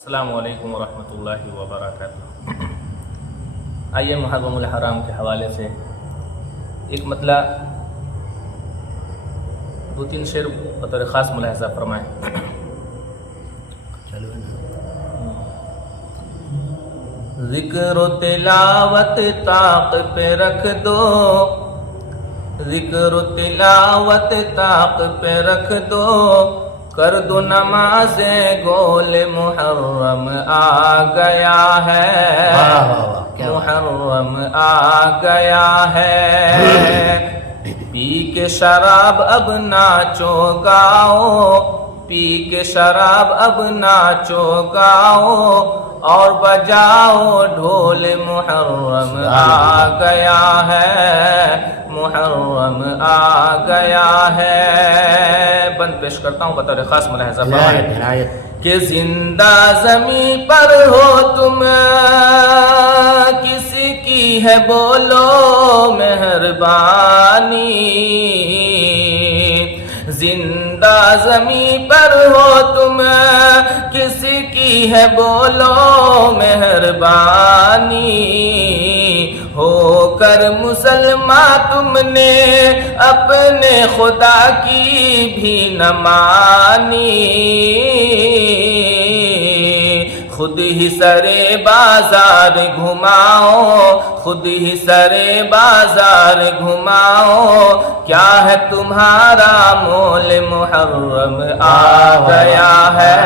السلام علیکم ورحمۃ اللہ وبرکاتہ۔ آئیے محرم الحرام کے حوالے سے ایک مطلع دو تین شعر بطور خاص ملاحظہ فرمائیں۔ ذکر و تلاوت طاق پہ رکھ دو، ذکر و تلاوت طاق پہ رکھ دو، کر دو نماز گول محرم آ گیا ہے، محرم آ گیا ہے۔ پی کے شراب اب ناچو گاؤ، پی کے شراب اب ناچو گاؤ، اور بجاؤ ڈھول محرم آ گیا ہے، محرم آ گیا ہے۔ بند پیش کرتا ہوں بطور خاص ملاحظہ فرمائیں کہ زندہ زمین پر ہو تم، کسی کی ہے بولو مہربانی، زندہ زمین پر ہو تم، کسی کی ہے بولو مہربانی، ہو کر مسلمان تم نے اپنے خدا کی بھی نہ مانی، خود ہی سرے بازار گھماؤ، خود ہی سرے بازار گھماؤ، کیا ہے تمہارا مول محرم آ گیا ہے،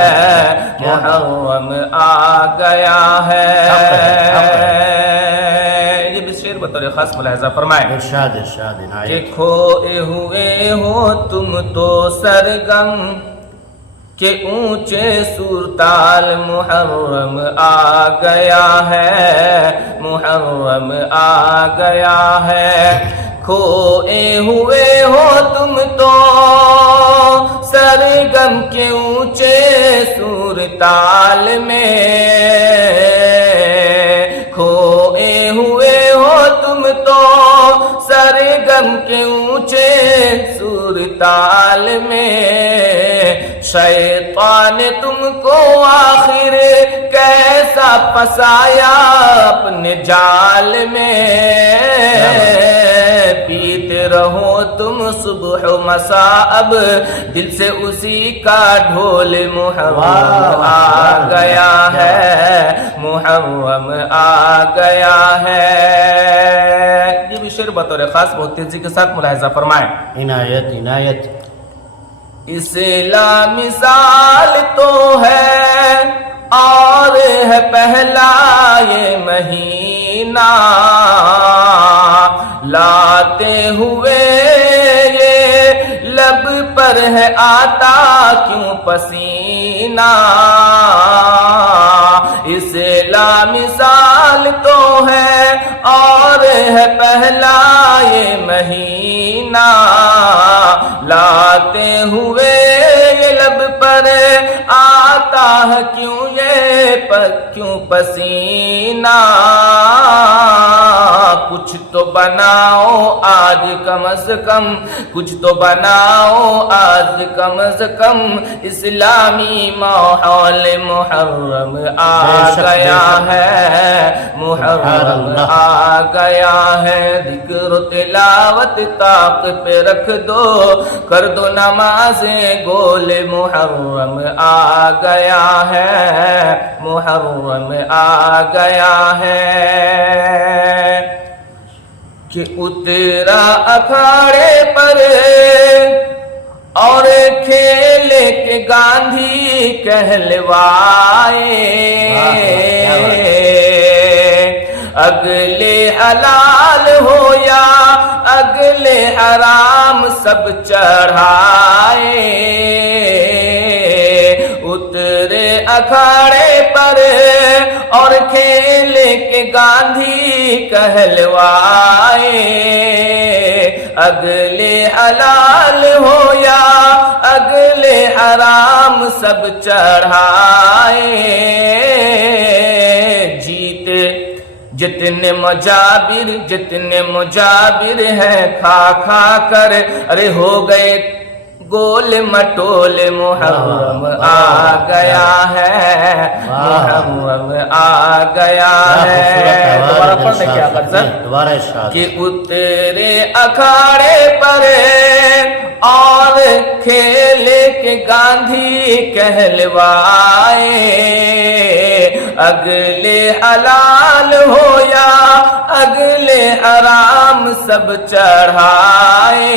محرم آ گیا ہے۔ یہ بھی شعر بطور خاص ملاحظہ فرمائیں کہ کھوئے ہوئے ہو تم تو سرگم، کہ اونچے سرتال محرم آ گیا ہے، محرم آ گیا ہے۔ کھوئے ہوئے ہو تم تو سرگم کے اونچے سرتال میں، کھوئے ہوئے ہو تم تو سرگم کے اونچے سرتال میں، شیطان نے تم کو آخر کیسا پھنسایا اپنے جال میں، پیتے رہو تم صبح و مساء، اب دل سے اسی کا ڈھول محرم آ گیا ہے، محرم آ گیا ہے۔ یہ بھی شعر بطور خاص بہت تیزی کے ساتھ ملاحظہ فرمائیں۔ عنایت عنایت۔ اسلام مثال تو ہے اور ہے پہلا یہ مہینہ، لاتے ہوئے یہ لب پر ہے آتا کیوں پسینہ، اسلام مثال تو ہے اور ہے پہلا یہ مہینہ، لاتے ہوئے یہ لب پر آتا ہے کیوں کیوں پسینہ، کچھ تو بناؤ آج کم از کم، کچھ تو بناؤ آج کم از کم، اسلامی ماحول محرم آ گیا ہے، محرم آ گیا ہے۔ ذکر و تلاوت طاق پہ رکھ دو، کر دو نماز گول محرم آ گیا ہے، محرم آ گیا ہے۔ کہ اترا اکھاڑے پر اور کھیل کے گاندھی کہلوائے، اگلے حلال ہو یا اگلے حرام سب چڑھائے، اترے اکھاڑے پر اور کھیل کے گاندھی کہلوائے، اگلے حلال ہو یا اگلے حرام سب چڑھائے، جیتے جتنے مجابر ہیں کھا کھا کر ارے ہو گئے گول مٹول محرم آ گیا ہے، محرم آ گیا ہے۔ دوبارہ پڑھ دیں کیا غرض دوبارہ ارشاد کہ اترے اکھاڑے پر اور کھیل کے گاندھی کہلوائے، اگلے حلال ہو یا اگلے حرام سب چڑھائے،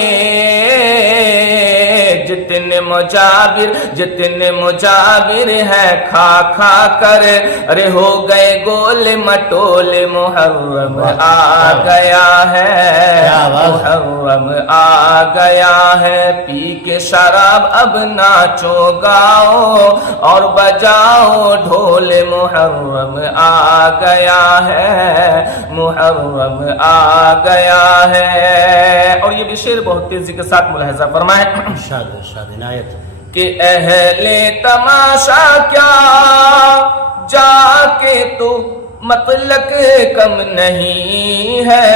جتنے مجابر ہیں کھا کھا کر ارے ہو گئے گول مٹول، محرم آ گیا ہے، محرم آ گیا ہے۔ پی کے شراب اب ناچو گاؤ اور بجاؤ ڈھول، محرم آ گیا ہے، محرم آ گیا ہے۔ اور یہ بھی شعر بہت تیزی کے ساتھ ملاحظہ فرمائیں ارشاد عنایت کہ اہل تماشا کیا جا کے تو مطلق کم نہیں ہے،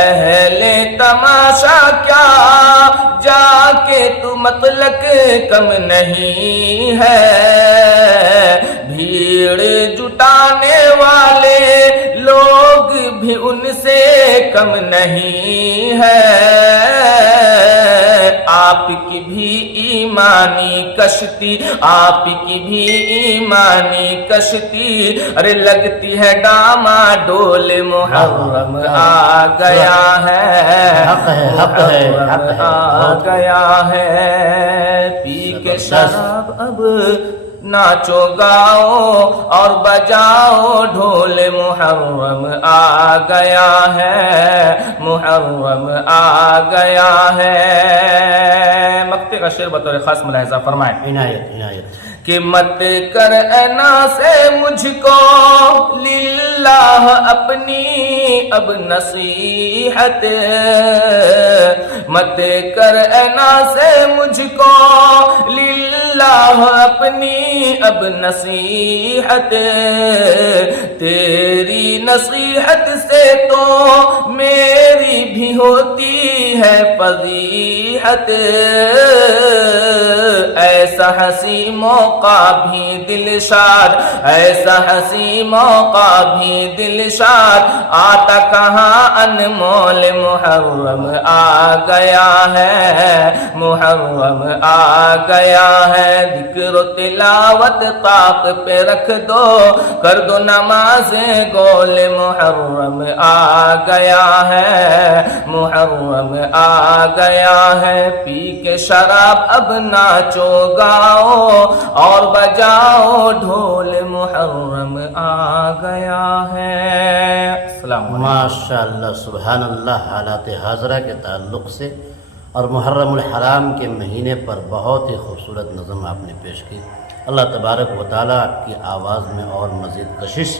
اہل تماشا کیا جا کے تو مطلق کم نہیں ہے، بھیڑ جٹانے والے لوگ بھی ان سے کم نہیں ہے، آپ کی بھی ایمانی کشتی، آپ کی بھی ایمانی کشتی ارے لگتی ہے ڈاما ڈول، محرم آ گیا ہے، محرم آ گیا ہے۔ پی کے شراب اب ناچو گاؤ اور بجاؤ ڈھول، محرم آ گیا ہے، محرم آ گیا ہے۔ مقطع کا شعر بطور خاص ملاحظہ فرمائیں عنایت کہ مت کر انا سے مجھ کو للہ اپنی اب نصیحت، مت کر انا سے مجھ کو للہ اپنی اب نصیحت، تیری نصیحت سے تو میری بھی ہوتی ہے فضیحت، ایسا حسی موقع بھی دل شاد، ایسا حسی موقع بھی دل شاد، آتا کہاں انمول، محرم آ گیا ہے، محرم آ گیا ہے۔ ذکر و تلاوت طاق پہ رکھ دو، کر دو نمازیں گول، محرم آ گیا ہے، محرم آ گیا ہے۔ پی کے شراب اب ناچو گاؤ اور بجاؤ ڈھول، محرم آ گیا ہے۔ السلام علیکم۔ ماشاءاللہ سبحان اللہ۔ حالات حاضرہ کے تعلق سے اور محرم الحرام کے مہینے پر بہت ہی خوبصورت نظم آپ نے پیش کی۔ اللہ تبارک و تعالیٰ آپ کی آواز میں اور مزید کشش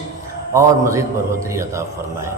اور مزید بڑھوتری عطا فرمائے۔